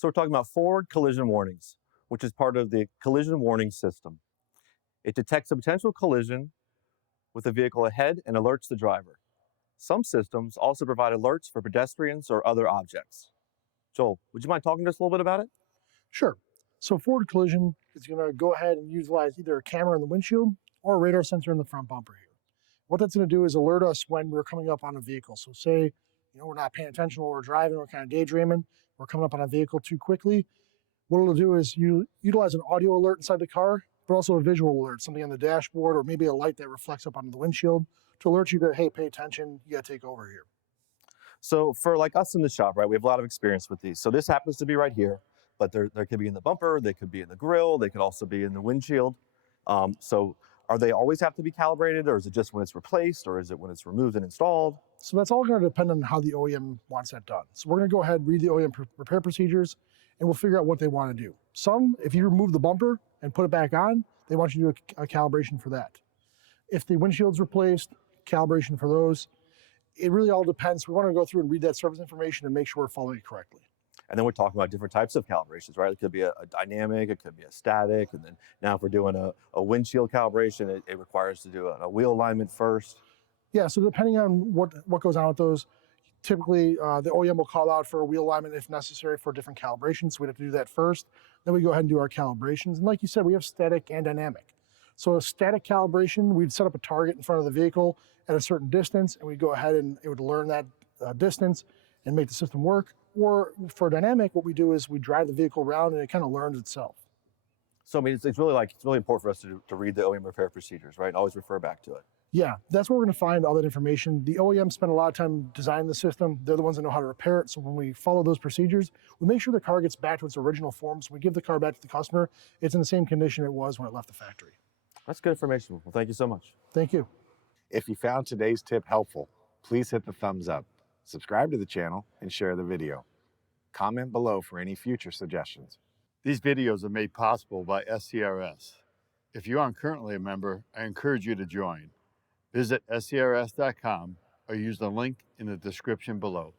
So we're talking about forward collision warnings, which is part of the collision warning system. It detects a potential collision with a vehicle ahead and alerts the driver. Some systems also provide alerts for pedestrians or other objects. Joel, would you mind talking to us a little bit about it? Sure. So forward collision is going to go ahead and utilize either a camera in the windshield or a radar sensor in the front bumper here. What that's going to do is alert us when we're coming up on a vehicle. So say, we're not paying attention while we're driving, we're kind of daydreaming, we're coming up on a vehicle too quickly. What it'll do is you utilize an audio alert inside the car, but also a visual alert, something on the dashboard or maybe a light that reflects up onto the windshield to alert you that, hey, pay attention, you got to take over here. So for like us in the shop, right, we have a lot of experience with these. So this happens to be right here, but there could be in the bumper, they could be in the grill, they could also be in the windshield. So are they always have to be calibrated, or is it just when it's replaced, or is it when it's removed and installed? So that's all going to depend on how the OEM wants that done. So we're going to go ahead and read the OEM repair procedures, and we'll figure out what they want to do. Some, if you remove the bumper and put it back on, they want you to do a calibration for that. If the windshield's replaced, calibration for those. It really all depends. We want to go through and read that service information and make sure we're following it correctly. And then we're talking about different types of calibrations, right? It could be a dynamic, it could be a static, and then now if we're doing a windshield calibration, it requires to do a wheel alignment first. Yeah, so depending on what goes on with those, typically the OEM will call out for a wheel alignment if necessary for different calibrations. So we'd have to do that first. Then we go ahead and do our calibrations. And like you said, we have static and dynamic. So a static calibration, we'd set up a target in front of the vehicle at a certain distance, and we'd go ahead and it would learn that distance and make the system work. Or for dynamic, what we do is we drive the vehicle around and it kind of learns itself. So I mean, it's really important for us to read the OEM repair procedures, right? And always refer back to it. Yeah, that's where we're going to find all that information. The OEM spend a lot of time designing the system. They're the ones that know how to repair it. So when we follow those procedures, we make sure the car gets back to its original form. So we give the car back to the customer. It's in the same condition it was when it left the factory. That's good information. Well, thank you so much. Thank you. If you found today's tip helpful, please hit the thumbs up, subscribe to the channel, and share the video. Comment below for any future suggestions. These videos are made possible by SCRS. If you aren't currently a member, I encourage you to join. Visit scrs.com or use the link in the description below.